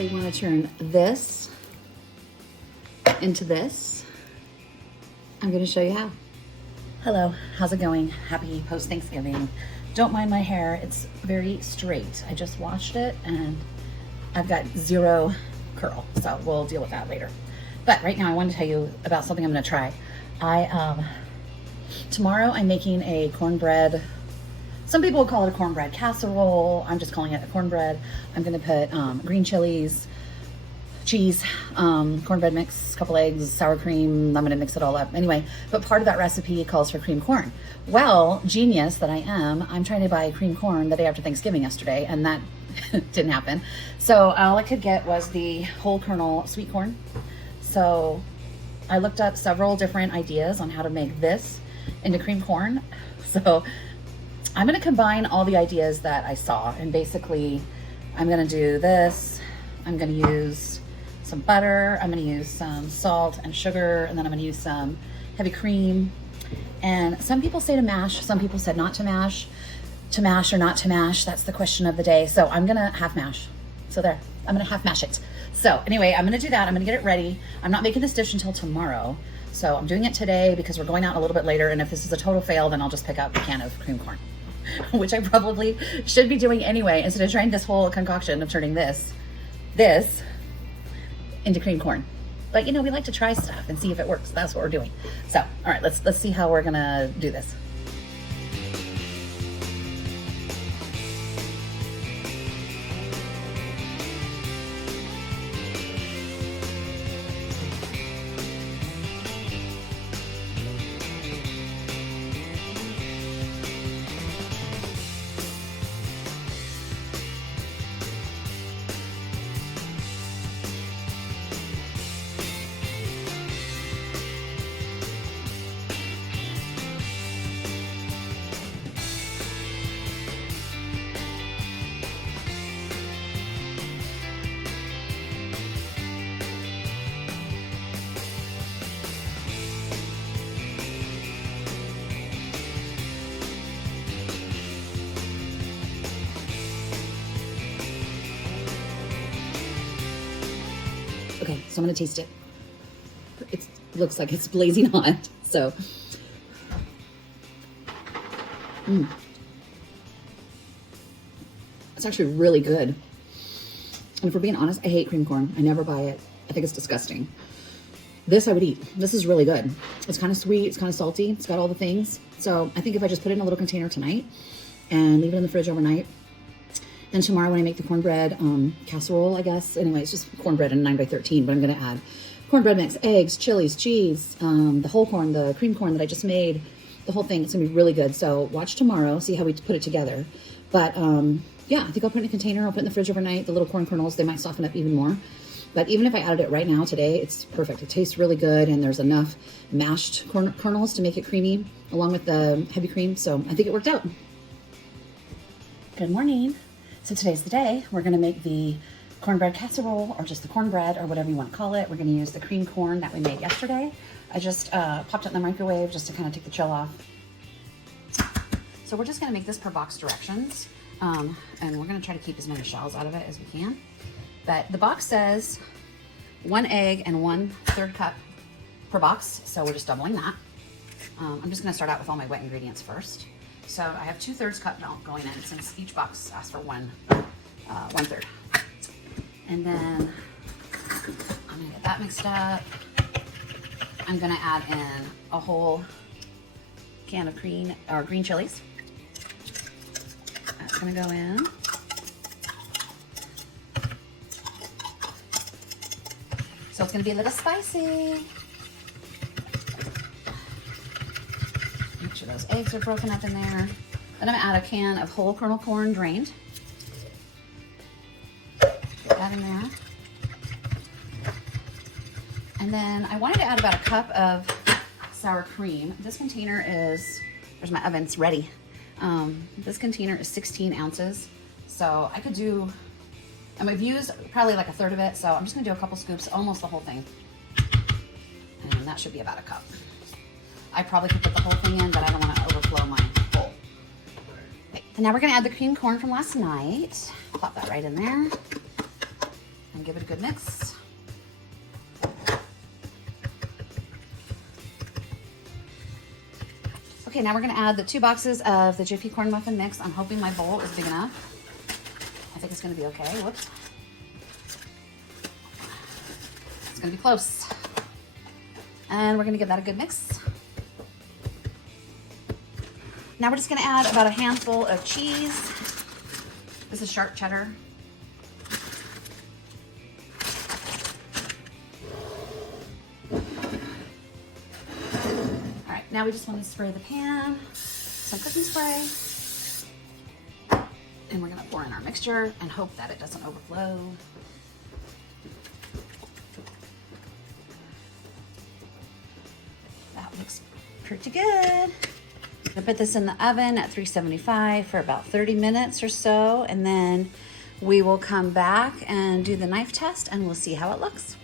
So you want to turn this into this. I'm going to show you how. Hello, how's it going? Happy post-Thanksgiving. Don't mind my hair, it's very straight. I just washed it and I've got zero curl, so we'll deal with that later. But right now I want to tell you about something I'm going to try. Tomorrow I'm making a cornbread. Some people would call it a cornbread casserole. I'm just calling it a cornbread. I'm going to put green chilies, cheese, cornbread mix, couple eggs, sour cream. I'm going to mix it all up. Anyway, but part of that recipe calls for cream corn. Well, genius that I am, I'm trying to buy cream corn the day after Thanksgiving yesterday, and that didn't happen. So all I could get was the whole kernel sweet corn. So I looked up several different ideas on how to make this into cream corn. So I'm going to combine all the ideas that I saw, and basically I'm going to do this. I'm going to use some butter. I'm going to use some salt and sugar, and then I'm going to use some heavy cream. And some people say to mash, some people said not to mash. To mash or not to mash, that's the question of the day. So I'm going to half mash. So there, I'm going to half mash it. So anyway, I'm going to do that. I'm going to get it ready. I'm not making this dish until tomorrow. So I'm doing it today because we're going out a little bit later. And if this is a total fail, then I'll just pick up a can of cream corn, which I probably should be doing anyway, instead of trying this whole concoction of turning this into cream corn. But you know, we like to try stuff and see if it works. That's what we're doing. So, all right, let's see how we're gonna do this. Okay, so I'm gonna taste it. It looks like it's blazing hot, so. It's actually really good. And if we're being honest, I hate cream corn. I never buy it. I think it's disgusting. This I would eat. This is really good. It's kind of sweet, it's kind of salty, it's got all the things. So I think if I just put it in a little container tonight and leave it in the fridge overnight, then tomorrow when I make the cornbread casserole, I guess. Anyway, it's just cornbread in 9x13, but I'm going to add cornbread mix, eggs, chilies, cheese, the whole corn, the cream corn that I just made, the whole thing. It's going to be really good. So watch tomorrow, see how we put it together. But yeah, I think I'll put it in a container. I'll put it in the fridge overnight. The little corn kernels, they might soften up even more. But even if I added it right now today, it's perfect. It tastes really good, and there's enough mashed kernels to make it creamy along with the heavy cream. So I think it worked out. Good morning. So today's the day. We're going to make the cornbread casserole, or just the cornbread, or whatever you want to call it. We're going to use the cream corn that we made yesterday. I just popped it in the microwave just to kind of take the chill off. So we're just going to make this per box directions, and we're going to try to keep as many shells out of it as we can. But the box says 1 egg and 1/3 cup per box, so we're just doubling that. I'm just going to start out with all my wet ingredients first. So I have 2/3 cup milk going in, since each box asks for 1/3. And then I'm gonna get that mixed up. I'm gonna add in a whole can of green chilies. That's gonna go in. So it's gonna be a little spicy. Make sure those eggs are broken up in there. Then I'm gonna add a can of whole kernel corn drained. Get that in there. And then I wanted to add about a cup of sour cream. This container is, there's my oven, it's ready. This container is 16 ounces. So I could do, and I've used probably like 1/3 of it. So I'm just gonna do a couple scoops, almost the whole thing. And that should be about a cup. I probably could put the whole thing in, but I don't want to overflow my bowl. Okay. And now we're going to add the cream corn from last night. Plop that right in there. and give it a good mix. Okay, now we're gonna add the 2 boxes of the Jiffy Corn Muffin Mix. I'm hoping my bowl is big enough. I think it's gonna be okay. Whoops. It's gonna be close. And we're gonna give that a good mix. Now we're just gonna add about a handful of cheese. This is sharp cheddar. All right, now we just want to spray the pan, some cooking spray. And we're gonna pour in our mixture and hope that it doesn't overflow. That looks pretty good. I'm gonna put this in the oven at 375 for about 30 minutes or so, and then we will come back and do the knife test and we'll see how it looks.